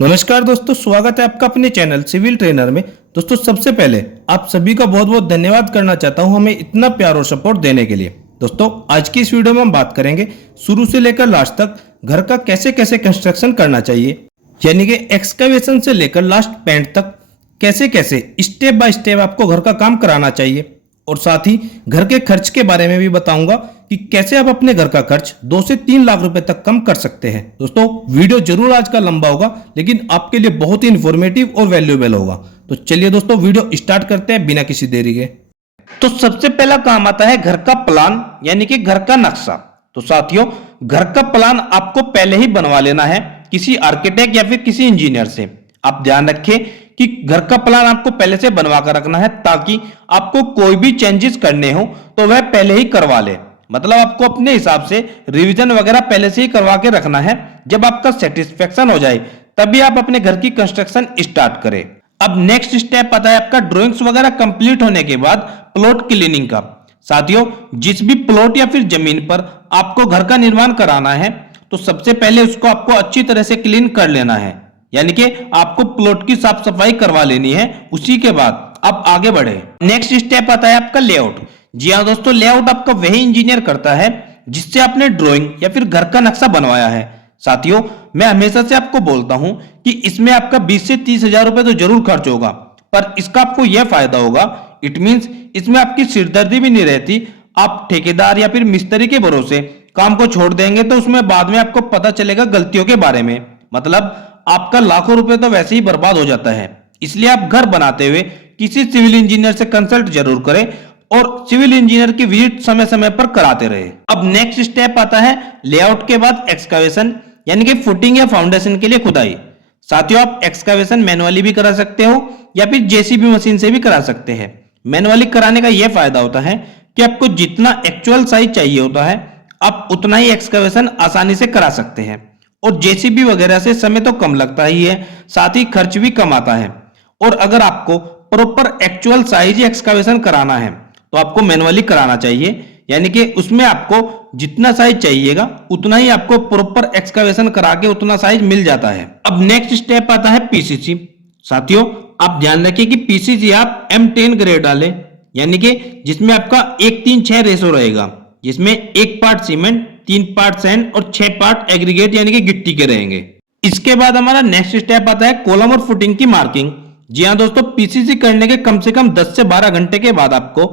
नमस्कार दोस्तों, स्वागत है आपका अपने चैनल सिविल ट्रेनर में। दोस्तों, सबसे पहले आप सभी का बहुत बहुत धन्यवाद करना चाहता हूं हमें इतना प्यार और सपोर्ट देने के लिए। दोस्तों, आज की इस वीडियो में हम बात करेंगे शुरू से लेकर लास्ट तक घर का कैसे कैसे कंस्ट्रक्शन करना चाहिए, यानी कि एक्सकवेशन से लेकर लास्ट पेंट तक कैसे कैसे स्टेप बाय स्टेप आपको घर का काम कराना चाहिए। और साथ ही घर के खर्च के बारे में भी बताऊंगा कि कैसे आप अपने घर का खर्च 2 से 3 लाख रुपए तक कम कर सकते हैं। दोस्तों, वीडियो जरूर आज का लंबा होगा, लेकिन आपके लिए बहुत ही इंफॉर्मेटिव और वैल्यूएबल होगा। तो चलिए दोस्तों, वीडियो स्टार्ट करते हैं बिना किसी देरी के। तो सबसे पहला काम आता है घर का प्लान, यानी कि घर का नक्शा। तो साथियों, घर का प्लान आपको पहले ही बनवा लेना है किसी आर्किटेक्ट या फिर किसी इंजीनियर से। आप ध्यान रखें कि घर का प्लान आपको पहले से बनवा कर रखना है, ताकि आपको कोई भी चेंजेस करने हो तो वह पहले ही करवा ले। मतलब आपको अपने हिसाब से रिवीजन वगैरह पहले से ही करवा के रखना है। जब आपका सेटिस्फेक्शन हो जाए तभी आप अपने घर की कंस्ट्रक्शन स्टार्ट करें। अब नेक्स्ट स्टेप आता है आपका ड्राइंग्स वगैरह कंप्लीट होने के बाद प्लॉट क्लीनिंग का। साथियों, जिस भी प्लॉट या फिर जमीन पर आपको घर का निर्माण कराना है, तो सबसे पहले उसको आपको अच्छी तरह से क्लीन कर लेना है, यानी कि आपको प्लॉट की साफ सफाई करवा लेनी है। उसी के बाद आप आगे बढ़े। नेक्स्ट स्टेप आता है आपका लेआउट। जी हाँ दोस्तों, लेआउट आपका वही इंजीनियर करता है जिससे आपने ड्राइंग या फिर घर का नक्शा बनवाया है। साथियों, मैं हमेशा से आपको बोलता हूं कि इसमें आपका 20 से 30 हजार रुपए तो जरूर खर्च होगा, पर इसका आपको यह फायदा होगा, इट मींस इसमें आपकी सिरदर्दी भी नहीं रहती। आप ठेकेदार या फिर मिस्त्री के भरोसे काम को छोड़ देंगे तो उसमें बाद में आपको पता चलेगा गलतियों के बारे में। मतलब आपका लाखों रुपए तो वैसे ही बर्बाद हो जाता है। इसलिए आप घर बनाते हुए किसी सिविल इंजीनियर से कंसल्ट जरूर करें और सिविल इंजीनियर की विजिट समय समय पर कराते रहे। अब नेक्स्ट स्टेप आता है लेआउट के बाद एक्सकवेशन, यानी कि फुटिंग या फाउंडेशन के लिए खुदाई। साथियों, आप एक्सकवेशन मैनुअली भी करा सकते हो या फिर जेसीबी मशीन से भी करा सकते हैं। मैनुअली कराने का यह फायदा होता है कि आपको जितना एक्चुअल साइज चाहिए होता है, आप उतना ही एक्सकवेशन आसानी से करा सकते हैं। और जेसीबी वगैरह से समय तो कम लगता ही है, साथ ही खर्च भी कम आता है। और अगर आपको प्रॉपर एक्चुअल साइज एक्सकवेशन कराना है तो आपको मैनुअली कराना चाहिए, यानी कि उसमें आपको जितना साइज चाहिएगा उतना ही आपको प्रॉपर एक्सकवेशन करा के उतना साइज मिल जाता है। अब नेक्स्ट स्टेप आता है पीसीसी। साथियों, आप ध्यान रखिए कि पीसीसी आप M10 ग्रेड डालें, यानी कि जिसमें आपका 1-3-6 रेशो रहेगा, जिसमें 1 पार्ट सीमेंट, 3 पार्ट सैंड और 6 पार्ट एग्रीगेट यानी कि गिट्टी के रहेंगे। इसके बाद हमारा नेक्स्ट स्टेप आता है कॉलम और फुटिंग की मार्किंग। जी हाँ दोस्तों, पीसीसी करने के कम से कम 10 से 12 घंटे के बाद आपको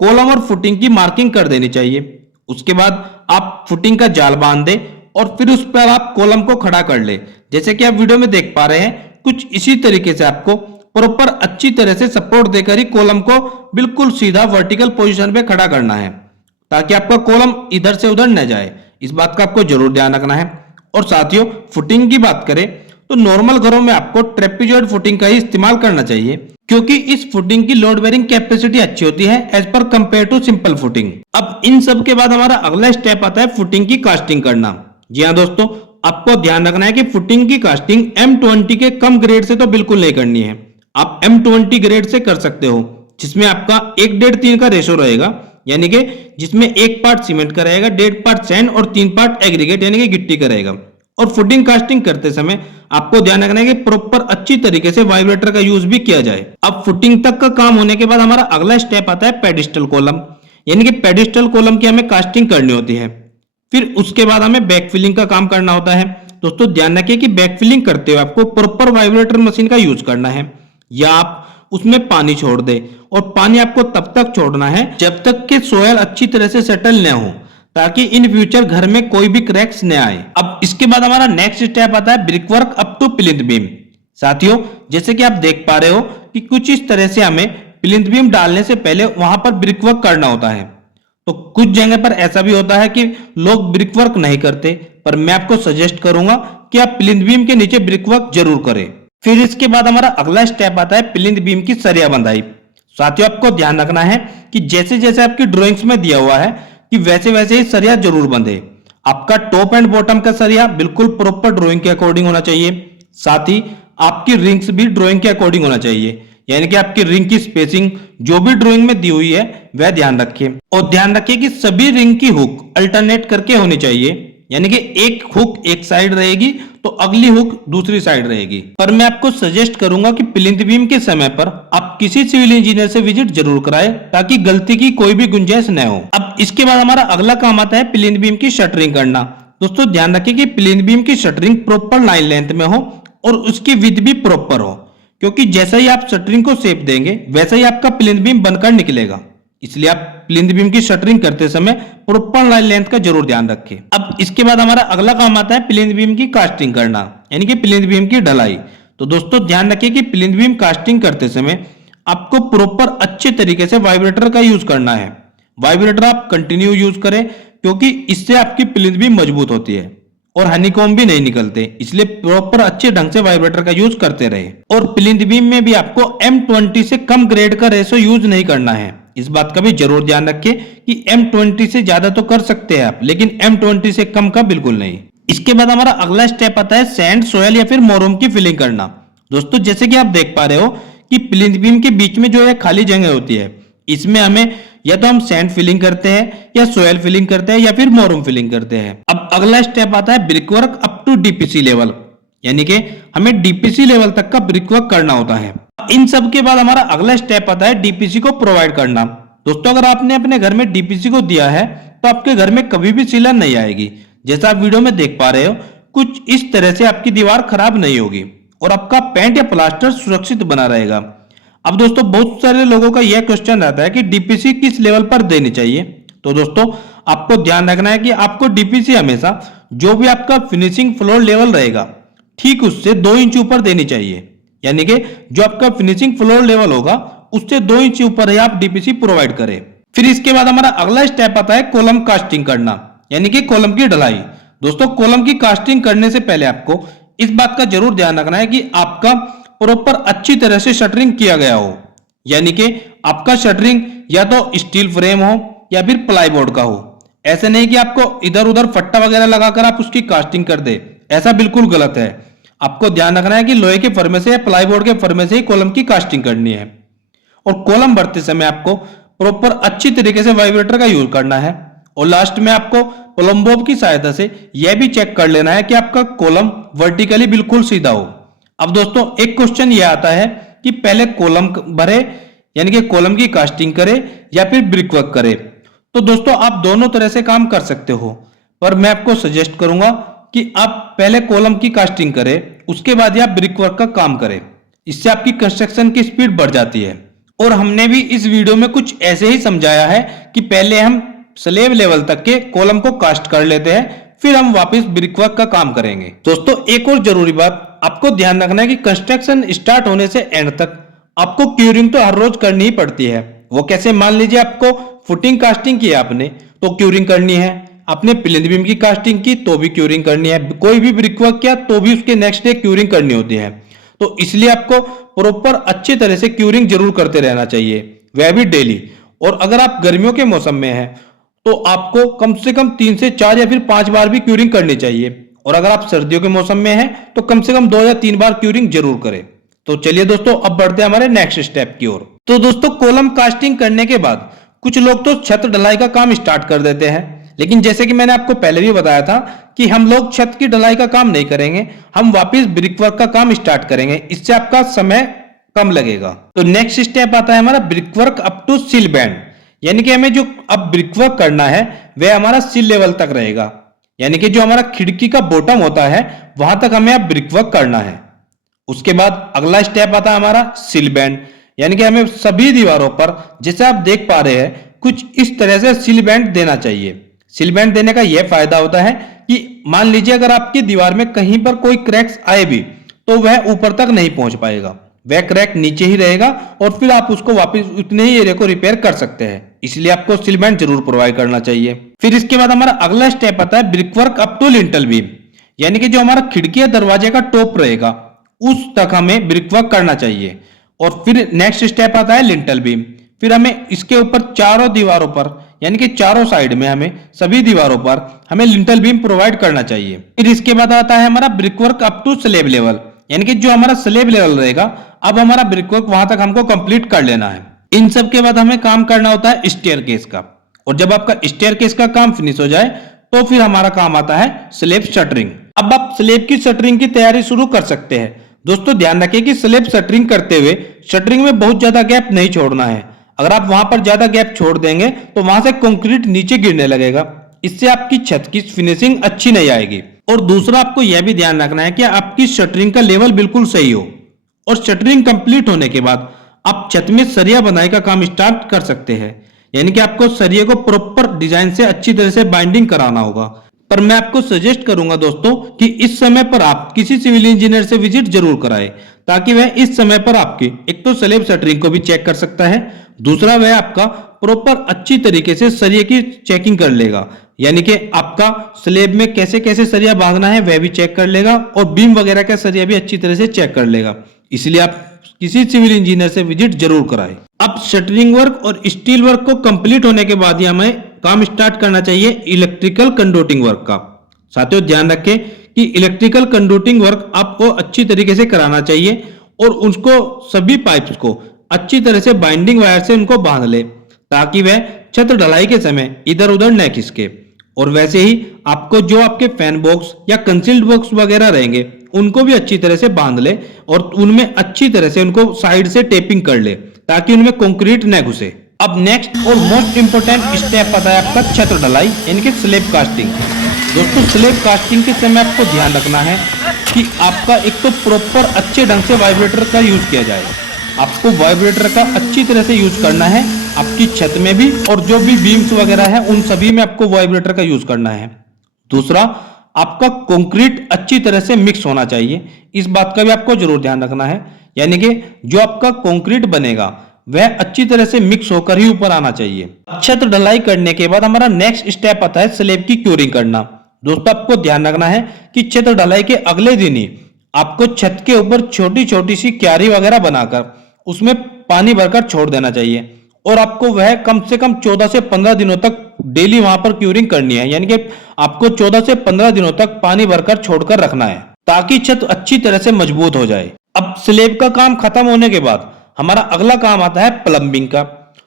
कॉलम और फुटिंग की मार्किंग कर देनी चाहिए। उसके बाद आप फुटिंग का जाल बांध दें और फिर उस पर आप कॉलम को खड़ा कर ले। जैसे कि आप वीडियो में देख पा रहे हैं, कुछ इसी तरीके से आपको प्रॉपर अच्छी तरह से सपोर्ट देकर ही कॉलम को बिल्कुल सीधा वर्टिकल पोजीशन पे खड़ा करना है, ताकि आपका कॉलम इधर से उधर न जाए। इस बात का आपको जरूर ध्यान रखना है। और साथियों, फुटिंग की बात करें तो नॉर्मल घरों में आपको ट्रेपेजॉइड फुटिंग का ही इस्तेमाल करना चाहिए, क्योंकि इस फुटिंग की लोड बेरिंग कैपेसिटी अच्छी होती है as per compare to simple footing. अब इन सब के बाद हमारा अगला स्टेप आता है फुटिंग की कास्टिंग करना। जी हाँ दोस्तों, आपको ध्यान रखना है कि फुटिंग की कास्टिंग M20 के कम ग्रेड से तो बिल्कुल नहीं करनी है। आप M20 ग्रेड से कर सकते हो, जिसमें आपका 1:3 का रेशो रहेगा, यानी कि जिसमें 1 पार्ट सीमेंट का रहेगा, 1.5 पार्ट सैंड और 3 पार्ट एग्रीगेट यानी कि गिट्टी का रहेगा। और फुटिंग कास्टिंग करते समय आपको ध्यान रखना है कि प्रॉपर अच्छी तरीके से वाइब्रेटर का यूज भी किया जाए। अब फुटिंग तक का काम होने के बाद हमारा अगला स्टेप आता है पेडिस्टल कॉलम, यानी कि पेडिस्टल कॉलम की हमें कास्टिंग करनी होती है। फिर उसके बाद हमें बैक फिलिंग का काम करना होता है। दोस्तों, ध्यान रखिए कि बैक फिलिंग करते हुए आपको प्रॉपर वाइब्रेटर मशीन का यूज करना है, या आप उसमें पानी छोड़ दे। और पानी आपको तब तक छोड़ना है जब तक कि सोयल अच्छी तरह से सेटल न हो, ताकि इन फ्यूचर घर में कोई भी क्रैक्स न आए। अब इसके बाद हमारा नेक्स्ट स्टेप आता है brick work up to plinth beam. साथियों, जैसे कि आप देख पा रहे हो कि कुछ इस तरह से हमें प्लिंथ बीम डालने से पहले वहां पर ब्रिक वर्क करना होता है। तो कुछ जगह पर ऐसा भी होता है कि लोग ब्रिक वर्क नहीं करते, पर मैं आपको सजेस्ट करूंगा कि आप प्लिंथ बीम के नीचे ब्रिक वर्क जरूर करें। फिर इसके बाद हमारा अगला स्टेप आता है प्लिंथ बीम की सरिया बंधाई। साथियों, आपको ध्यान रखना है कि जैसे जैसे आपकी ड्राइंग्स में दिया हुआ है कि वैसे वैसे ही सरिया जरूर बंधे। आपका टॉप एंड बॉटम का सरिया बिल्कुल प्रॉपर ड्राइंग के अकॉर्डिंग होना चाहिए। साथ ही आपकी रिंग्स भी ड्राइंग के अकॉर्डिंग होना चाहिए, यानी कि आपकी रिंग की स्पेसिंग जो भी ड्राइंग में दी हुई है वह ध्यान रखिए। और ध्यान रखिए कि सभी रिंग की हुक अल्टरनेट करके होनी चाहिए, यानी कि एक हुक एक साइड रहेगी तो अगली हुक दूसरी साइड रहेगी। पर मैं आपको सजेस्ट करूंगा कि प्लिंथ बीम के समय पर आप किसी सिविल इंजीनियर से विजिट जरूर कराएं ताकि गलती की कोई भी गुंजाइश न हो। अब इसके बाद हमारा अगला काम आता है प्लिंथ बीम की शटरिंग करना। दोस्तों ध्यान रखिए कि प्लिंथ बीम की शटरिंग प्रॉपर लाइन लेंथ में हो और उसकी विड्थ भी प्रॉपर हो, क्योंकि जैसा ही आप शटरिंग को शेप देंगे वैसा ही आपका प्लिंथ बीम बनकर निकलेगा। इसलिए आप प्लिंथ बीम की शटरिंग करते समय प्रॉपर लाइन लेंथ का जरूर ध्यान रखें। अब इसके बाद हमारा अगला काम आता है प्लिंथ बीम की कास्टिंग करना, यानी कि प्लिंथ बीम की ढलाई। तो दोस्तों ध्यान रखिए कि प्लिंथ बीम कास्टिंग करते समय आपको प्रॉपर अच्छे तरीके से वाइब्रेटर का यूज करना है। वाइब्रेटर आप कंटिन्यू यूज करें, क्योंकि इससे आपकी प्लिंथ बीम मजबूत होती है और हनीकॉम्ब भी नहीं निकलते। इसलिए प्रॉपर अच्छे ढंग से वाइब्रेटर का यूज करते रहे। और प्लिंथ बीम में भी आपको M20 से कम ग्रेड का रेशो यूज नहीं करना है। इस बात का भी जरूर ध्यान रखें कि M20 से ज्यादा तो कर सकते हैं आप, लेकिन M20 से कम का बिल्कुल नहीं। इसके बाद हमारा अगला स्टेप आता है सैंड, सोयल या फिर मोरम की फिलिंग करना। दोस्तों जैसे कि आप देख पा रहे हो कि प्लिंथ बीम के बीच में जो है खाली जगह होती है, इसमें हमें या तो हम सैंड फिलिंग करते हैं या सोयल फिलिंग करते हैं या फिर मोरम फिलिंग करते हैं। अब अगला स्टेप आता है brick work up to DPC level, यानी कि हमें डीपीसी लेवल तक का ब्रिक वर्क करना होता है। इन सब के बाद हमारा अगला स्टेप आता है डीपीसी को प्रोवाइड करना। दोस्तों अगर आपने अपने घर में डीपीसी को दिया है तो आपके घर में कभी भी सीलन नहीं आएगी। जैसा आप वीडियो में देख पा रहे हो, कुछ इस तरह से आपकी दीवार खराब नहीं होगी और आपका पेंट या प्लास्टर सुरक्षित बना रहेगा। अब दोस्तों बहुत सारे लोगों का यह क्वेश्चन रहता है कि डीपीसी किस लेवल पर देनी चाहिए। तो दोस्तों आपको ध्यान रखना है कि आपको डीपीसी हमेशा जो भी आपका फिनिशिंग फ्लोर लेवल रहेगा ठीक उससे 2 इंच ऊपर देनी चाहिए, यानी कि जो आपका फिनिशिंग फ्लोर लेवल होगा उससे 2 इंच ऊपर ही आप डीपीसी प्रोवाइड करें। फिर इसके बाद हमारा अगला स्टेप आता है कॉलम कास्टिंग करना, यानी कि कॉलम की ढलाई। दोस्तों कॉलम की कास्टिंग करने से पहले आपको इस बात का जरूर ध्यान रखना है कि आपका प्रॉपर अच्छी तरह से शटरिंग किया गया हो, यानी कि आपका शटरिंग या तो स्टील फ्रेम हो या फिर प्लाईबोर्ड का हो। ऐसे नहीं कि आपको इधर उधर फट्टा वगैरह लगाकर आप उसकी कास्टिंग कर दे, ऐसा बिल्कुल गलत है। आपको ध्यान रखना है कि लोहे के फर्मे से या प्लाईबोर्ड के फर्मे से ही कॉलम की कास्टिंग करनी है। और कॉलम भरते समय आपको प्रॉपर अच्छी तरीके से वाइब्रेटर का यूज करना है। और लास्ट में आपको प्लम्बोब की सहायता से यह भी चेक कर लेना है कि आपका कॉलम वर्टिकली बिल्कुल सीधा हो। अब दोस्तों एक क्वेश्चन यह आता है कि पहले कॉलम भरे, यानी कि कॉलम की कास्टिंग करे या फिर ब्रिक वर्क करे। तो दोस्तों आप दोनों तरह से काम कर सकते हो, पर मैं आपको सजेस्ट करूंगा कि आप पहले कॉलम की कास्टिंग करें, उसके बाद आप ब्रिक वर्क का काम करें। इससे आपकी कंस्ट्रक्शन की स्पीड बढ़ जाती है। और हमने भी इस वीडियो में कुछ ऐसे ही समझाया है कि पहले हम स्लेब लेवल तक के कॉलम को कास्ट कर लेते हैं, फिर हम वापस ब्रिक वर्क का काम करेंगे। दोस्तों एक और जरूरी बात आपको ध्यान रखना है कि कंस्ट्रक्शन स्टार्ट होने से एंड तक आपको क्यूरिंग तो हर रोज करनी ही पड़ती है। वो कैसे, मान लीजिए आपको फुटिंग कास्टिंग की आपने तो क्यूरिंग करनी है, आपने प्लिंथ बीम की कास्टिंग की तो भी क्यूरिंग करनी है, कोई भी ब्रिक वर्क किया तो भी उसके नेक्स्ट डे क्यूरिंग करनी होती है। तो इसलिए आपको प्रॉपर अच्छी तरह से क्यूरिंग जरूर करते रहना चाहिए, वह भी डेली। और अगर आप गर्मियों के मौसम में हैं तो आपको कम से कम 3 से 4 या फिर 5 बार भी क्यूरिंग करनी चाहिए। और अगर आप सर्दियों के मौसम में हैं तो कम से कम 2 या 3 बार क्यूरिंग जरूर करें। तो चलिए दोस्तों अब बढ़ते हैं हमारे नेक्स्ट स्टेप की ओर। तो दोस्तों कॉलम कास्टिंग करने के बाद कुछ लोग तो छत ढलाई का काम स्टार्ट कर देते हैं, लेकिन जैसे कि मैंने आपको पहले भी बताया था कि हम लोग छत की ढलाई का काम नहीं करेंगे, हम वापस ब्रिक वर्क का काम स्टार्ट करेंगे। इससे आपका समय कम लगेगा। तो नेक्स्ट स्टेप आता है हमारा ब्रिक वर्क अप टू सिल बैंड, यानी कि हमें जो अब ब्रिक वर्क करना है वह हमारा सिल लेवल तक रहेगा, यानी कि जो हमारा खिड़की का बॉटम होता है वहां तक हमें अब ब्रिक वर्क करना है। उसके बाद अगला स्टेप आता है हमारा सिल बैंड, यानी कि हमें सभी दीवारों पर जैसे आप देख पा रहे हैं कुछ इस तरह से सिल बैंड देना चाहिए। सिल बैंड देने का यह फायदा होता है कि मान लीजिए अगर आपकी दीवार में कहीं पर कोई क्रैक्स आए भी तो वह ऊपर तक नहीं पहुंच पाएगा, वह क्रैक नीचे ही रहेगा और फिर आप उसको वापस उतने ही एरिया को रिपेयर कर सकते हैं। इसलिए आपको सिल बैंड जरूर प्रोवाइड करना चाहिए। फिर इसके बाद हमारा अगला स्टेप आता है brick work up to lintel beam, यानी कि जो हमारा खिड़की या दरवाजे का टॉप रहेगा उस तक हमें ब्रिक वर्क करना चाहिए। और फिर नेक्स्ट स्टेप आता है लिंटल बीम, फिर हमें इसके ऊपर चारों दीवारों पर यानी कि चारों साइड में हमें सभी दीवारों पर हमें लिंटल बीम प्रोवाइड करना चाहिए। फिर इसके बाद आता है हमारा brick work up to slab level, यानी कि जो हमारा स्लेब लेवल रहेगा अब हमारा ब्रिक वर्क वहां तक हमको कंप्लीट कर लेना है। इन सब के बाद हमें काम करना होता है स्टेयरकेस का, और जब आपका स्टेयरकेस का काम फिनिश हो जाए तो फिर हमारा काम आता है स्लैब शटरिंग। अब आप स्लैब की शटरिंग की तैयारी शुरू कर सकते हैं। दोस्तों ध्यान रखें कि स्लैब शटरिंग करते हुए शटरिंग में बहुत ज्यादा गैप नहीं छोड़ना है। अगर आप वहां पर ज्यादा गैप छोड़ देंगे तो वहां से कंक्रीट नीचे गिरने लगेगा, इससे आपकी छत की फिनिशिंग अच्छी नहीं आएगी। और दूसरा आपको यह भी ध्यान रखना है कि आपकी शटरिंग का लेवल बिल्कुल सही हो। और शटरिंग कंप्लीट होने के बाद आप छत में सरिया बनाई का काम स्टार्ट कर सकते हैं, यानी कि आपको सरिये को प्रॉपर डिजाइन से अच्छी तरह से बाइंडिंग कराना होगा। पर मैं आपको सजेस्ट करूंगा दोस्तों कि इस समय पर आप किसी सिविल इंजीनियर से विजिट जरूर कराएं, ताकि वह इस समय पर आपकी एक तो स्लैब शटरिंग को भी चेक कर सकता है, दूसरा वह आपका प्रॉपर अच्छी तरीके से सरिये की चेकिंग कर लेगा, यानी कि आपका स्लैब में कैसे कैसे सरिया बांधना है वह भी चेक कर लेगा और बीम वगैरह का सरिया भी अच्छी तरह से चेक कर लेगा। इसलिए आप किसी सिविल इंजीनियर से विजिट जरूर कराएं। अब शटरिंग वर्क और स्टील वर्क को कंप्लीट होने के बाद ही हमें काम स्टार्ट करना चाहिए इलेक्ट्रिकल कंडक्टिंग वर्क का। साथियों ध्यान रखें कि इलेक्ट्रिकल कंडक्टिंग वर्क आपको अच्छी तरीके से कराना चाहिए और उसको सभी पाइप्स को अच्छी तरह से बाइंडिंग वायर से उनको बांध ले, ताकि वह छत ढलाई के समय इधर उधर न खिसके। और वैसे ही आपको जो आपके फैन बॉक्स या कंसील्ड बॉक्स वगैरह रहेंगे उनको भी अच्छी तरह से बांध ले और उनमें अच्छी तरह से उनको साइड से टेपिंग कर ले, ताकि उनमें कंक्रीट न घुसे। अब नेक्स्ट और मोस्ट इंपोर्टेंट स्टेप आता है आपका छत ढलाई, यानी कि स्लैब कास्टिंग। दोस्तों स्लैब कास्टिंग के समय आपको ध्यान रखना है कि आपका एक तो प्रॉपर अच्छे ढंग से वाइब्रेटर का यूज किया जाए। आपको वाइब्रेटर का अच्छी तरह से यूज करना है आपकी छत में भी, और जो भी बीम्स वगैरह है उन सभी में आपको वाइब्रेटर का यूज करना है। दूसरा, आपका कंक्रीट अच्छी तरह से मिक्स होना चाहिए, इस बात का भी आपको जरूर ध्यान रखना है, यानी कि जो आपका कंक्रीट बनेगा वह अच्छी तरह से मिक्स होकर ही ऊपर आना चाहिए। छत ढलाई करने के बाद हमारा नेक्स्ट स्टेप आता है स्लैब की क्यूरिंग करना। दोस्तों आपको ध्यान रखना है कि छत ढलाई के अगले दिन ही आपको छत के ऊपर छोटी छोटी सी क्यारी वगैरह बनाकर उसमें पानी भरकर छोड़ देना चाहिए, और आपको वह कम से कम 14 से 15 दिनों तक डेली वहां पर क्यूरिंग करनी है, यानी कि आपको 14 से 15 दिनों तक पानी भरकर छोड़कर रखना है, ताकि छत अच्छी तरह से मजबूत हो जाए। अब स्लैब का काम खत्म होने के बाद हमारा अगला काम आता है प्लम्बिंग का।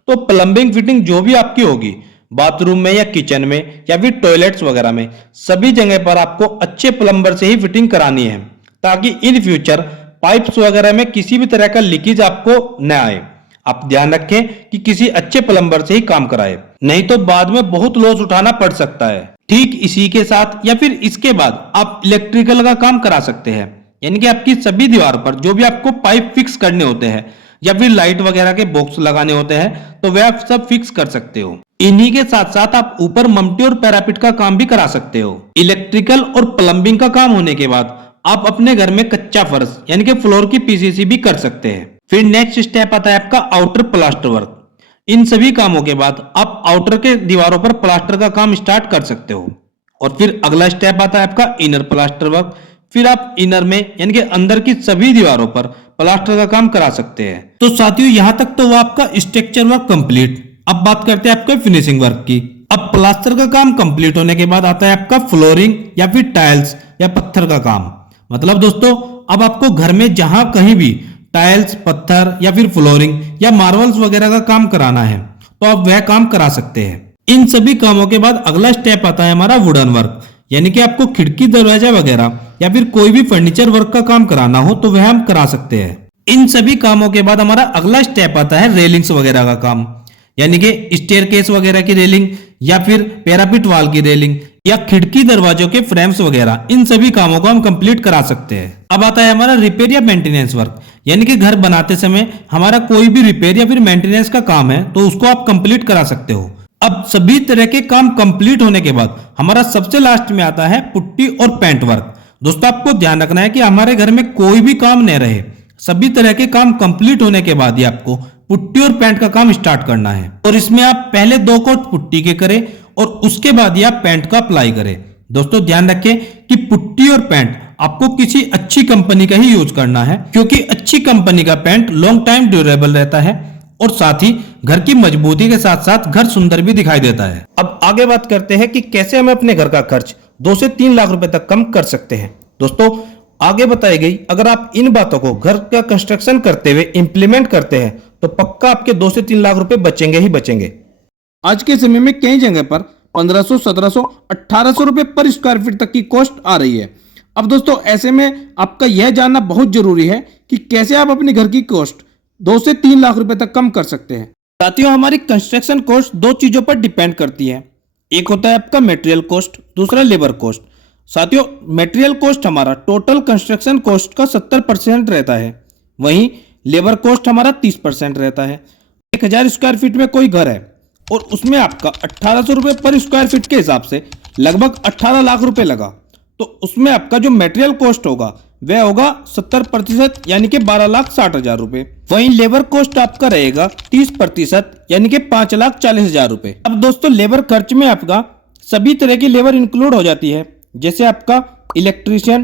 तो प्लम्बिंग फिटिंग जो भी आपकी होगी बाथरूम में या किचन में या फिर टॉयलेट्स वगैरह में, सभी जगह पर आपको अच्छे प्लम्बर से ही फिटिंग करानी है, ताकि इन फ्यूचर पाइप्स वगैरह में किसी भी तरह का लीकेज आपको न आए। आप ध्यान रखें कि किसी अच्छे प्लम्बर से ही काम कराए, नहीं तो बाद में बहुत लॉस उठाना पड़ सकता है। ठीक इसी के साथ या फिर इसके बाद आप इलेक्ट्रिकल का काम करा सकते हैं, यानी कि आपकी सभी दीवार पर जो भी आपको पाइप फिक्स करने होते हैं या फिर लाइट वगैरह के बॉक्स लगाने होते हैं तो वह आप सब फिक्स कर सकते हो। इन्हीं के साथ साथ आप ऊपर ममटी और पैरापिट का काम भी करा सकते हो। इलेक्ट्रिकल और प्लम्बिंग का काम होने के बाद आप अपने घर में कच्चा फर्श यानी कि फ्लोर की पीसीसी भी कर सकते हैं। फिर नेक्स्ट स्टेप आता है आपका आउटर प्लास्टर वर्क। इन सभी कामों के बाद आप आउटर के दीवारों पर प्लास्टर का काम स्टार्ट कर सकते हो। और फिर अगला स्टेप आता है आपका इनर प्लास्टर वर्क। फिर आप इनर में यानी कि अंदर की सभी दीवारों पर प्लास्टर का काम करा सकते हैं। तो साथियों यहाँ तक तो वो आपका स्ट्रक्चर वर्क कंप्लीट। अब बात करते हैं आपके फिनिशिंग वर्क की। अब प्लास्टर का काम कंप्लीट होने के बाद आता है आपका फ्लोरिंग या फिर टाइल्स या पत्थर का काम। मतलब दोस्तों अब आपको घर में जहां कहीं भी टाइल्स, पत्थर या फिर फ्लोरिंग या मार्बल्स वगैरह का काम कराना है तो आप वह काम करा सकते हैं। इन सभी कामों के बाद अगला स्टेप आता है हमारा वुडन वर्क, यानी कि आपको खिड़की, दरवाजा वगैरह या फिर कोई भी फर्नीचर वर्क का काम कराना हो तो वह हम करा सकते हैं। इन सभी कामों के बाद हमारा अगला स्टेप आता है रेलिंग्स वगैरह का काम, यानी कि स्टेयरकेस वगैरह की रेलिंग या फिर पैरापिट वाल की रेलिंग या खिड़की दरवाजों के फ्रेम्स वगैरह, इन सभी कामों को हम कंप्लीट करा सकते हैं। अब आता है हमारा रिपेयर या मेंटेनेंस वर्क, यानी कि घर बनाते समय हमारा कोई भी रिपेयर या फिर मेंटेनेंस का काम है तो उसको आप कंप्लीट करा सकते हो। अब सभी तरह के काम कंप्लीट होने के बाद हमारा सबसे लास्ट में आता है पुट्टी और पेंट वर्क। दोस्तों आपको ध्यान रखना है कि हमारे घर में कोई भी काम न रहे, सभी तरह के काम कंप्लीट होने के बाद ही आपको पुट्टी और पेंट का काम स्टार्ट करना है। और इसमें आप पहले 2 कोट पुट्टी के करें और उसके बाद ही आप पेंट का अप्लाई करें। दोस्तों ध्यान रखें कि पुट्टी और पेंट आपको किसी अच्छी कंपनी का ही यूज करना है, क्योंकि अच्छी कंपनी का पेंट लॉन्ग टाइम ड्यूरेबल रहता है और साथ ही घर की मजबूती के साथ साथ घर सुंदर भी दिखाई देता है। अब आगे बात करते हैं कि कैसे हम अपने घर का खर्च 2 से 3 लाख रुपए तक कम कर सकते हैं। दोस्तों आगे बताई गई अगर आप इन बातों को घर का कंस्ट्रक्शन करते हुए इंप्लीमेंट करते हैं तो पक्का आपके 2 से 3 लाख रुपए बचेंगे ही बचेंगे। आज के समय में कई जगह पर 1500, 1700, 1800 रुपए पर स्क्वायर फीट तक की कॉस्ट आ रही है। अब दोस्तों ऐसे में आपका यह जानना बहुत जरूरी है कि कैसे आप अपने घर की कॉस्ट 2 से 3 लाख रुपए तक कम कर सकते हैं। साथियों, हमारी कंस्ट्रक्शन कॉस्ट दो चीजों पर डिपेंड करती है। एक होता है आपका मटेरियल कॉस्ट, दूसरा लेबर कॉस्ट। साथियों, मटेरियल कॉस्ट हमारा टोटल कंस्ट्रक्शन कॉस्ट का 70% रहता है, वहीं लेबर कॉस्ट हमारा 30% रहता है। 1000 स्क्वायर फीट में कोई घर है और उसमें आपका 1800 रुपये पर स्क्वायर फीट के हिसाब से लगभग 18 लाख रुपए लगा, तो उसमें आपका जो मटेरियल कॉस्ट होगा वह होगा 70% यानी कि 12,60,000 रुपए। वहीं लेबर कॉस्ट आपका रहेगा 30% यानी कि 5,40,000 रुपए। अब दोस्तों लेबर खर्च में आपका सभी तरह की लेबर इंक्लूड हो जाती है, जैसे आपका इलेक्ट्रीशियन,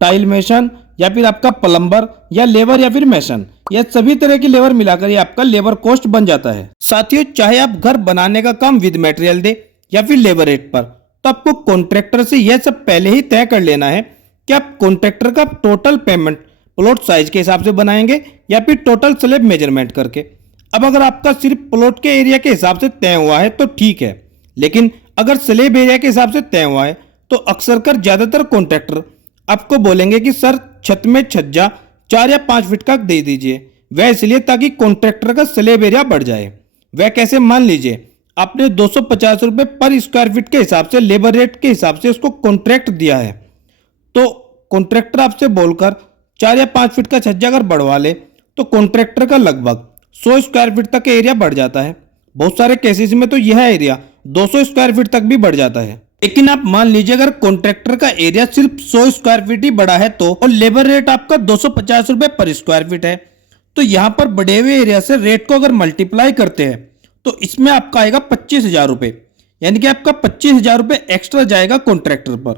टाइल मेसन या फिर आपका प्लम्बर या लेबर या फिर मेसन, यह सभी तरह की लेबर मिलाकर ये आपका लेबर कॉस्ट बन जाता है। साथियों, चाहे आप घर बनाने का काम विद मटेरियल दे या फिर लेबर रेट पर, तो आपको कॉन्ट्रैक्टर से यह सब पहले ही तय कर लेना है कि आप कॉन्ट्रैक्टर का टोटल पेमेंट प्लॉट साइज के हिसाब से बनाएंगे या फिर टोटल स्लैब मेजरमेंट करके। अब अगर आपका सिर्फ प्लॉट के एरिया के हिसाब से तय हुआ है तो ठीक है, लेकिन अगर स्लैब एरिया के हिसाब से तय हुआ है तो अक्सर कर ज्यादातर कॉन्ट्रैक्टर आपको बोलेंगे कि सर छत में छज्जा 4 या 5 फीट का दे दीजिए। वह इसलिए ताकि कॉन्ट्रैक्टर का स्लैब एरिया बढ़ जाए। वह कैसे, मान लीजिए आपने 250 रुपये पर स्क्वायर फीट के हिसाब से लेबर रेट के हिसाब से उसको कॉन्ट्रैक्ट दिया है, तो कॉन्ट्रैक्टर आपसे बोलकर 4 या 5 फीट का छज्जा अगर बढ़वा ले तो कॉन्ट्रैक्टर का लगभग 100 स्क्वायर फीट तक एरिया बढ़ जाता है। बहुत सारे केसेस में तो यह एरिया 200 स्क्वायर फीट तक भी बढ़ जाता है। लेकिन आप मान लीजिए अगर कॉन्ट्रैक्टर का एरिया सिर्फ 100 स्क्वायर फीट ही बढ़ा है तो, और लेबर रेट आपका 250 रुपये पर स्क्वायर फीट है, तो यहां पर बढ़े हुए एरिया से रेट को अगर मल्टीप्लाई करते हैं तो इसमें आपका आएगा 25,000 रुपये, यानी कि आपका 25,000 रुपये एक्स्ट्रा जाएगा कॉन्ट्रैक्टर पर।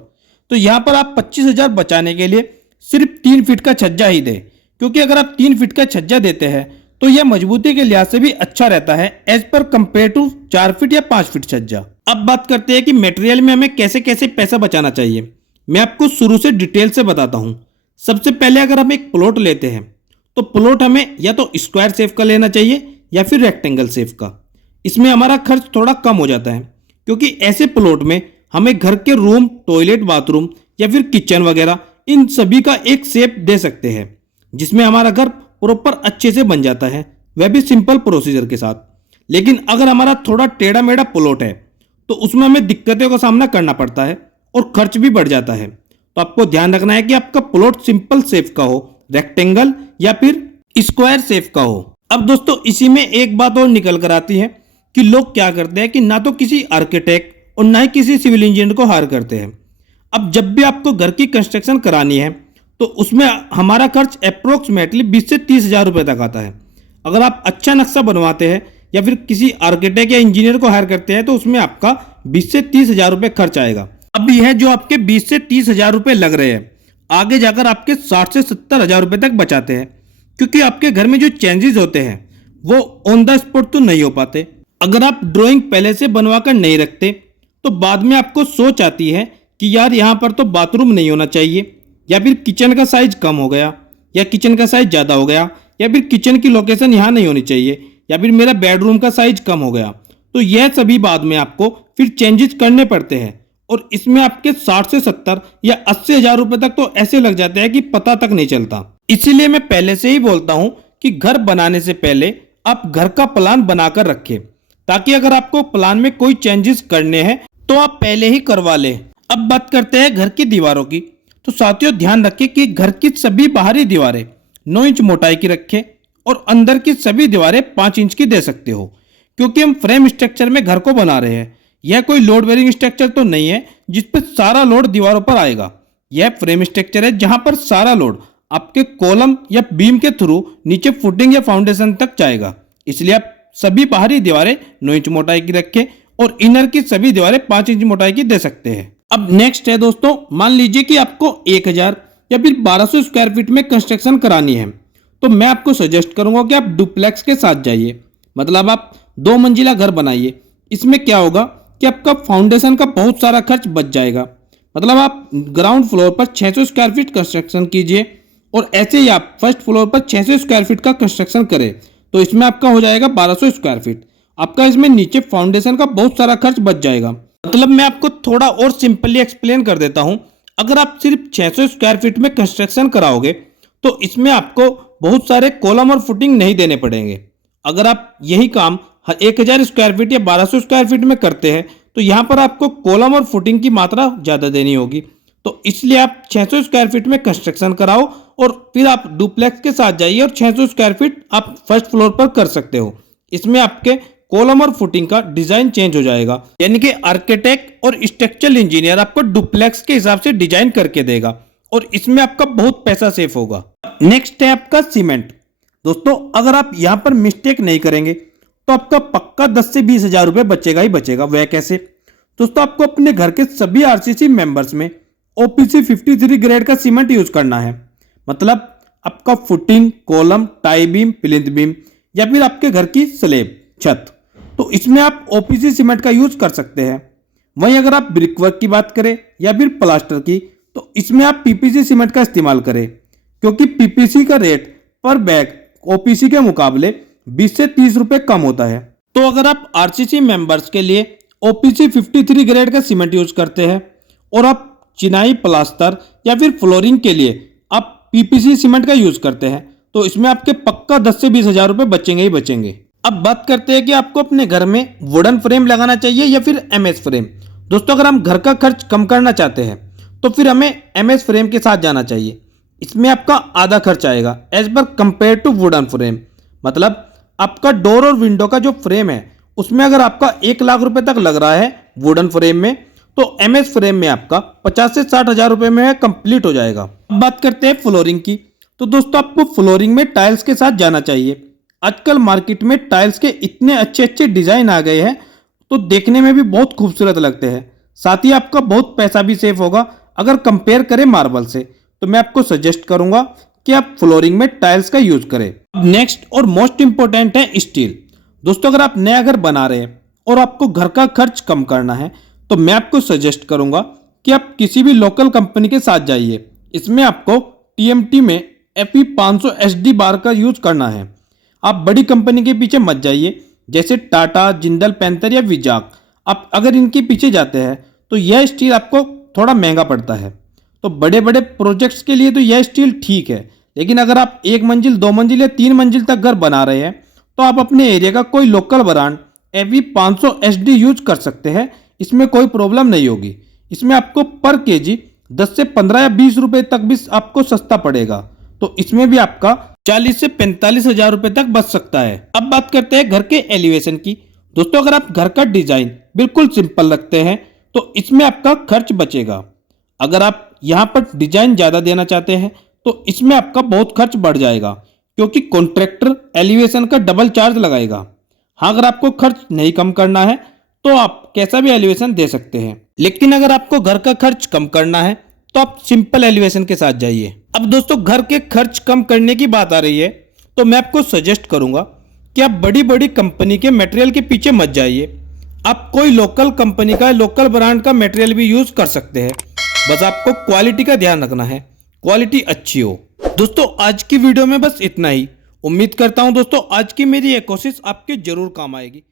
तो यहां पर आप 25,000 बचाने के लिए सिर्फ 3 फीट का छज्जा ही दें, क्योंकि अगर आप 3 फीट का छज्जा देते हैं तो यह मजबूती के लिहाज से भी अच्छा रहता है as per compare to 4 feet या 5 फीट छज्जा। अब बात करते हैं कि मटेरियल में हमें कैसे कैसे पैसा बचाना चाहिए। मैं आपको शुरू से डिटेल से बताता हूं। सबसे पहले अगर हम एक प्लॉट लेते हैं तो प्लॉट हमें या तो स्क्वायर शेप का लेना चाहिए या फिर रेक्टेंगल शेप का। इसमें हमारा खर्च थोड़ा कम हो जाता है, क्योंकि ऐसे प्लॉट में हमें घर के रूम, टॉयलेट, बाथरूम या फिर किचन वगैरह इन सभी का एक शेप दे सकते हैं, जिसमें हमारा घर प्रॉपर अच्छे से बन जाता है, वह भी सिंपल प्रोसीजर के साथ। लेकिन अगर हमारा थोड़ा टेढ़ा मेढ़ा प्लॉट है तो उसमें हमें दिक्कतों का सामना करना पड़ता है और खर्च भी बढ़ जाता है। तो आपको ध्यान रखना है कि आपका प्लॉट सिंपल शेप का हो, रेक्टेंगल या फिर स्क्वायर शेप का हो। अब दोस्तों इसी में एक बात और निकल कर आती है कि लोग क्या करते हैं कि ना तो किसी आर्किटेक्ट और ना ही किसी सिविल इंजीनियर को हायर करते हैं। अब जब भी आपको घर की कंस्ट्रक्शन करानी है तो उसमें हमारा खर्च अप्रोक्सीमेटली 20 से 30,000 रुपये तक आता है। अगर आप अच्छा नक्शा बनवाते हैं या फिर किसी आर्किटेक्ट या इंजीनियर को हायर करते हैं तो उसमें आपका 20 से 30,000 रुपये खर्च आएगा। अब यह जो आपके 20 से 30,000 रुपये लग रहे हैं, आगे जाकर आपके 60 से 70,000 रुपये तक बचाते हैं, क्योंकि आपके घर में जो चेंजेस होते हैं वो ऑन द स्पॉट तो नहीं हो पाते। अगर आप ड्राइंग पहले से बनवा कर नहीं रखते तो बाद में आपको सोच आती है कि यार यहाँ पर तो बाथरूम नहीं होना चाहिए, या फिर किचन का साइज कम हो गया, या किचन का साइज ज़्यादा हो गया, या फिर किचन की लोकेशन यहाँ नहीं होनी चाहिए, या फिर मेरा बेडरूम का साइज कम हो गया। तो यह सभी बाद में आपको फिर चेंजेस करने पड़ते हैं, और इसमें आपके 60 से 70 या 80,000 रुपये तक तो ऐसे लग जाते हैं कि पता तक नहीं चलता। इसीलिए मैं पहले से ही बोलता हूं कि घर बनाने से पहले आप घर का प्लान बनाकर रखें, ताकि अगर आपको प्लान में कोई चेंजेस करने हैं तो आप पहले ही करवा लें। अब बात करते हैं घर की दीवारों की। तो साथियों ध्यान रखें कि घर की सभी बाहरी दीवारें 9 इंच मोटाई की रखें और अंदर की सभी दीवारें 5 इंच की दे सकते हो, क्योंकि हम फ्रेम स्ट्रक्चर में घर को बना रहे हैं। यह कोई लोड बेरिंग स्ट्रक्चर तो नहीं है जिस पर सारा लोड दीवारों पर आएगा। यह फ्रेम स्ट्रक्चर है जहां पर सारा लोड आपके कॉलम या बीम के थ्रू नीचे फुटिंग या फाउंडेशन तक जाएगा। इसलिए आप सभी बाहरी दीवारें 9 इंच मोटाई की रखें और इनर की सभी दीवारें 5 इंच मोटाई की दे सकते हैं। अब नेक्स्ट है दोस्तों, मान लीजिए कि आपको 1000 या फिर 1200 स्क्वायर फीट में कंस्ट्रक्शन करानी है, तो मैं आपको सजेस्ट करूंगा कि आप डुप्लेक्स के साथ जाइए, मतलब आप 2 मंजिला घर बनाइए। इसमें क्या होगा कि आपका फाउंडेशन का बहुत सारा खर्च बच जाएगा। मतलब आप ग्राउंड फ्लोर पर 600 स्क्वायर फीट कंस्ट्रक्शन कीजिए और ऐसे ही आप फर्स्ट फ्लोर पर 600 स्क्वायर फीट का कंस्ट्रक्शन करें, तो इसमें आपका हो जाएगा 1200 स्क्वायर फीट। आपका इसमें नीचे फाउंडेशन का बहुत सारा खर्च बच जाएगा। मतलब मैं आपको थोड़ा और सिंपली एक्सप्लेन कर देता हूं। अगर आप सिर्फ 600 स्क्वायर फीट में कंस्ट्रक्शन कराओगे तो इसमें आपको बहुत सारे कॉलम और फुटिंग नहीं देने पड़ेंगे। अगर आप यही काम 1000 स्क्वायर फीट या 1200 स्क्वायर फीट में करते हैं तो यहाँ पर आपको कॉलम और फुटिंग की मात्रा ज़्यादा देनी होगी। तो इसलिए आप 600 स्क्वायर फीट में कंस्ट्रक्शन कराओ और फिर आप डुप्लेक्स के साथ जाइए और 600 स्क्वायर फीट आप फर्स्ट फ्लोर पर कर सकते हो। इसमें आपके कॉलम और फुटिंग का डिजाइन चेंज हो जाएगा, यानी कि आर्किटेक्ट और स्ट्रक्चरल इंजीनियर आपको डुप्लेक्स के हिसाब से डिजाइन करके देगा और इसमें आपका बहुत पैसा सेव होगा। नेक्स्ट है आपका सीमेंट। दोस्तों अगर आप यहां पर मिस्टेक नहीं करेंगे तो आपका पक्का 10 से 20 हजार रुपए बचेगा ही बचेगा। वह कैसे? दोस्तों आपको अपने घर के सभी आरसीसी मेंबर्स में ओपीसी 53 ग्रेड का सीमेंट यूज करना है। मतलब आपका footing, column, tie beam, plinth beam या फिर आपके घर की स्लेब, छत, तो इसमें आप ओपीसी सीमेंट का यूज कर सकते हैं। वहीं अगर आप ब्रिकवर्क की बात करें या फिर प्लास्टर की तो इसमें आप पीपीसी सीमेंट का इस्तेमाल करें, क्योंकि पीपीसी का रेट पर बैग ओपीसी के मुकाबले 20 से 30 रुपए कम होता है। तो अगर आप आरसीसी मेंबर्स के लिए ओपीसी 53 ग्रेड का सीमेंट यूज करते हैं और आप चिनाई, प्लास्टर या फिर फ्लोरिंग के लिए आप पीपीसी सीमेंट का यूज करते हैं तो इसमें आपके पक्का 10 से 20 हजार रुपए बचेंगे ही बचेंगे। अब बात करते हैं कि आपको अपने घर में वुडन फ्रेम लगाना चाहिए या फिर एमएस फ्रेम। दोस्तों अगर हम घर का खर्च कम करना चाहते हैं तो फिर हमें एमएस फ्रेम के साथ जाना चाहिए। इसमें आपका आधा खर्च आएगा as per compare to wooden frame. मतलब आपका डोर और विंडो का जो फ्रेम है उसमें अगर आपका 1 लाख रुपए तक लग रहा है वुडन फ्रेम में, तो एमएस फ्रेम में आपका 50 से 60 हजार रुपए में कंप्लीट हो जाएगा। अब बात करते हैं फ्लोरिंग की। तो दोस्तों आपको फ्लोरिंग में टाइल्स के साथ जाना चाहिए। आजकल मार्केट में टाइल्स के इतने अच्छे अच्छे डिजाइन आ गए हैं तो देखने में भी बहुत खूबसूरत लगते हैं, साथ ही आपका बहुत पैसा भी सेव होगा। अगर कंपेयर करें मार्बल से तो मैं आपको सजेस्ट करूंगा कि आप फ्लोरिंग में टाइल्स का यूज करें। अब नेक्स्ट और मोस्ट इंपॉर्टेंट है स्टील। दोस्तों अगर आप नया घर बना रहे हैं और आपको घर का खर्च कम करना है तो मैं आपको सजेस्ट करूंगा कि आप किसी भी लोकल कंपनी के साथ जाइए। इसमें आपको टीएमटी में FE 500 SD बार का यूज करना है। आप बड़ी कंपनी के पीछे मत जाइए जैसे टाटा, जिंदल, पैंथर या विजाक। आप अगर इनके पीछे जाते हैं तो यह स्टील आपको थोड़ा महंगा पड़ता है। तो बड़े बड़े प्रोजेक्ट्स के लिए तो यह स्टील ठीक है, लेकिन अगर आप 1 मंजिल, 2 मंजिल या 3 मंजिल तक घर बना रहे हैं तो आप अपने एरिया का कोई local brand FE 500 SD use कर सकते हैं। इसमें कोई प्रॉब्लम नहीं होगी। इसमें आपको पर केजी 10 से 15 या 20 रुपए तक भी आपको सस्ता पड़ेगा। तो इसमें भी आपका 40 से 45 हजार रुपए तक बच सकता है। अब बात करते हैं घर के एलिवेशन की। दोस्तों अगर आप घर का डिजाइन बिल्कुल सिंपल रखते हैं तो इसमें आपका खर्च बचेगा। अगर आप यहाँ पर डिजाइन ज्यादा देना चाहते हैं तो इसमें आपका बहुत खर्च बढ़ जाएगा, क्योंकि कॉन्ट्रैक्टर एलिवेशन का डबल चार्ज लगाएगा। हाँ अगर आपको खर्च नहीं कम करना है तो आप कैसा भी एलिवेशन दे सकते हैं, लेकिन अगर आपको घर का खर्च कम करना है तो आप सिंपल एलिवेशन के साथ जाइए। अब दोस्तों घर के खर्च कम करने की बात आ रही है तो मैं आपको सजेस्ट करूंगा कि आप बड़ी बड़ी कंपनी के मटेरियल के पीछे मत जाइए। आप कोई लोकल कंपनी का, लोकल ब्रांड का मटेरियल भी यूज कर सकते हैं। बस आपको क्वालिटी का ध्यान रखना है, क्वालिटी अच्छी हो। दोस्तों आज की वीडियो में बस इतना ही। उम्मीद करता हूं दोस्तों आज की मेरी ये कोशिश आपके जरूर काम आएगी।